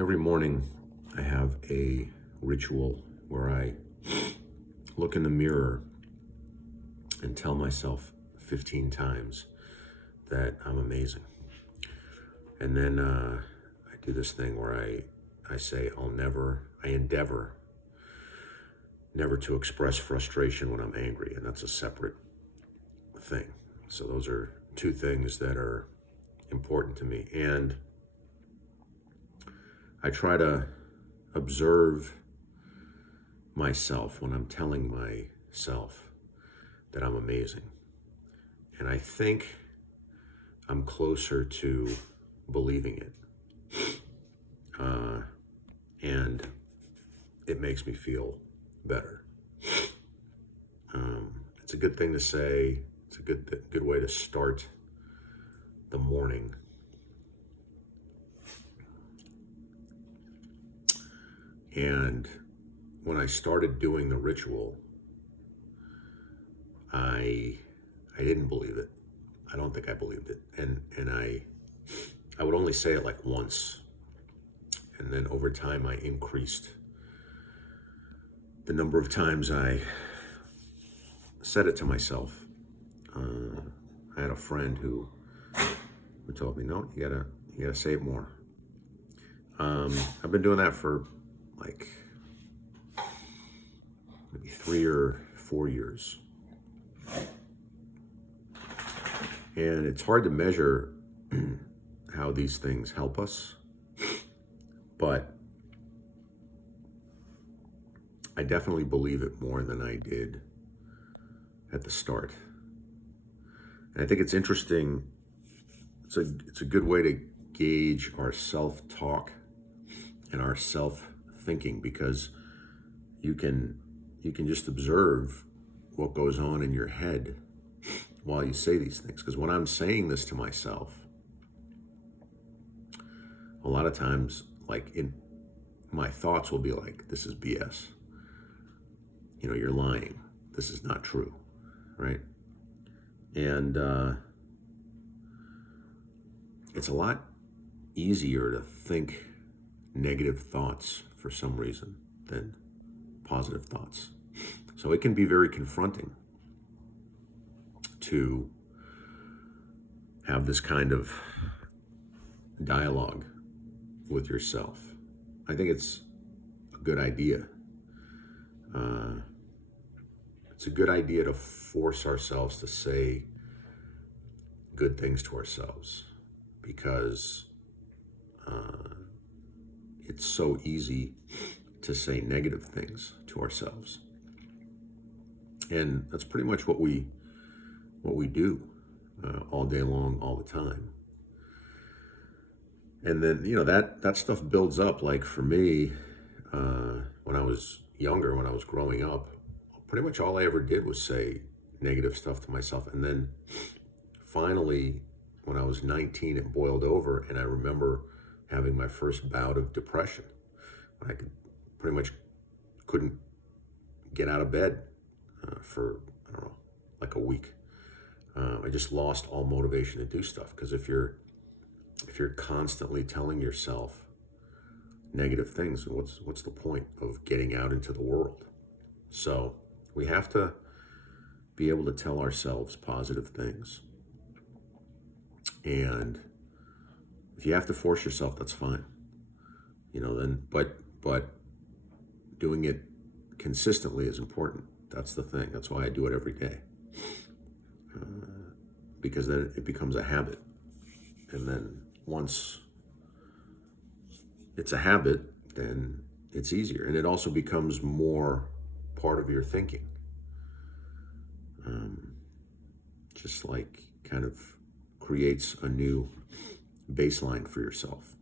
Every morning I have a ritual where I look in the mirror and tell myself 15 times that I'm amazing. And then I do this thing where I say I endeavor never to express frustration when I'm angry, and that's a separate thing. So those are two things that are important to me. And I try to observe myself when I'm telling myself that I'm amazing. And I think I'm closer to believing it. And it makes me feel better. It's a good thing to say. It's a good way to start the morning. And when I started doing the ritual, I didn't believe it. I don't think I believed it. And I would only say it like once. And then over time I increased the number of times I said it to myself. I had a friend who told me, no, you gotta say it more. I've been doing that for like maybe 3 or 4 years. And it's hard to measure how these things help us, but I definitely believe it more than I did at the start. And I think it's interesting. It's a good way to gauge our self-talk and our self-thinking, because you can just observe what goes on in your head while you say these things. Because when I'm saying this to myself, a lot of times, like, in my thoughts will be like, this is BS. You know, you're lying. This is not true, right? And it's a lot easier to think negative thoughts for some reason than positive thoughts. So it can be very confronting to have this kind of dialogue with yourself. I think it's a good idea. It's a good idea to force ourselves to say good things to ourselves, because it's so easy to say negative things to ourselves. And that's pretty much what we do all day long, all the time. And then, you know, that stuff builds up. Like for me, when I was younger, when I was growing up, pretty much all I ever did was say negative stuff to myself. And then finally, when I was 19, it boiled over, and I remember having my first bout of depression. I pretty much couldn't get out of bed for, I don't know, like a week. I just lost all motivation to do stuff, because if you're constantly telling yourself negative things, what's the point of getting out into the world? So we have to be able to tell ourselves positive things. And if you have to force yourself, that's fine. You know, then but doing it consistently is important. That's the thing. That's why I do it every day. Because then it becomes a habit. And then once it's a habit, then it's easier. And it also becomes more part of your thinking. Just like kind of creates a new baseline for yourself.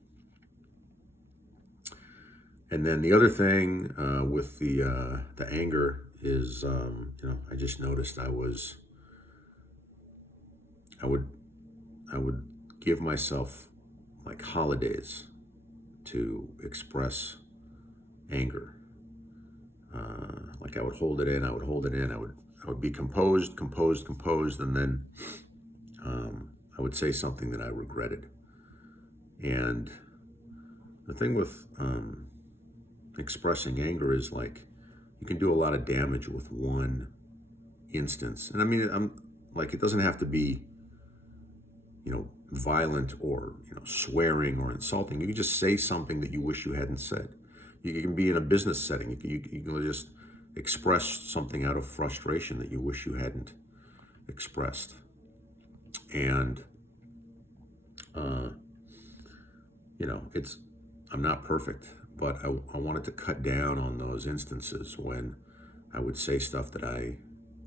And then the other thing with the anger is, you know, I just noticed I would give myself like holidays to express anger. Like I would hold it in, I would be composed, and then I would say something that I regretted. And the thing with expressing anger is like you can do a lot of damage with one instance. And I mean, I'm like, it doesn't have to be, violent or, swearing or insulting. You can just say something that you wish you hadn't said. You can be in a business setting. You can just express something out of frustration that you wish you hadn't expressed. And, I'm not perfect, but I wanted to cut down on those instances when I would say stuff that I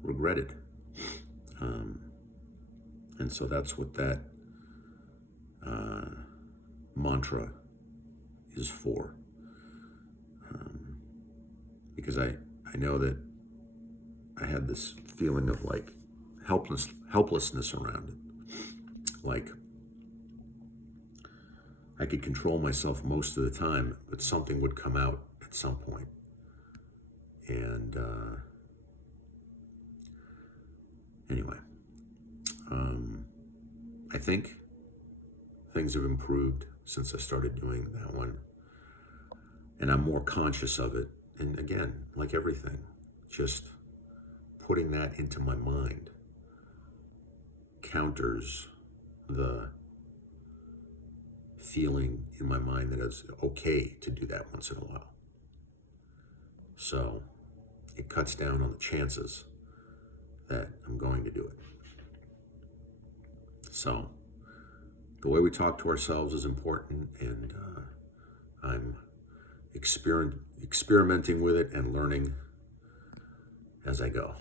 regretted. And so that's what that mantra is for. Because I know that I had this feeling of like helplessness around it. Like I could control myself most of the time, but something would come out at some point. And anyway, I think things have improved since I started doing that one. And I'm more conscious of it. And again, like everything, just putting that into my mind counters the feeling in my mind that it's okay to do that once in a while. So it cuts down on the chances that I'm going to do it. So the way we talk to ourselves is important, and I'm experimenting with it and learning as I go.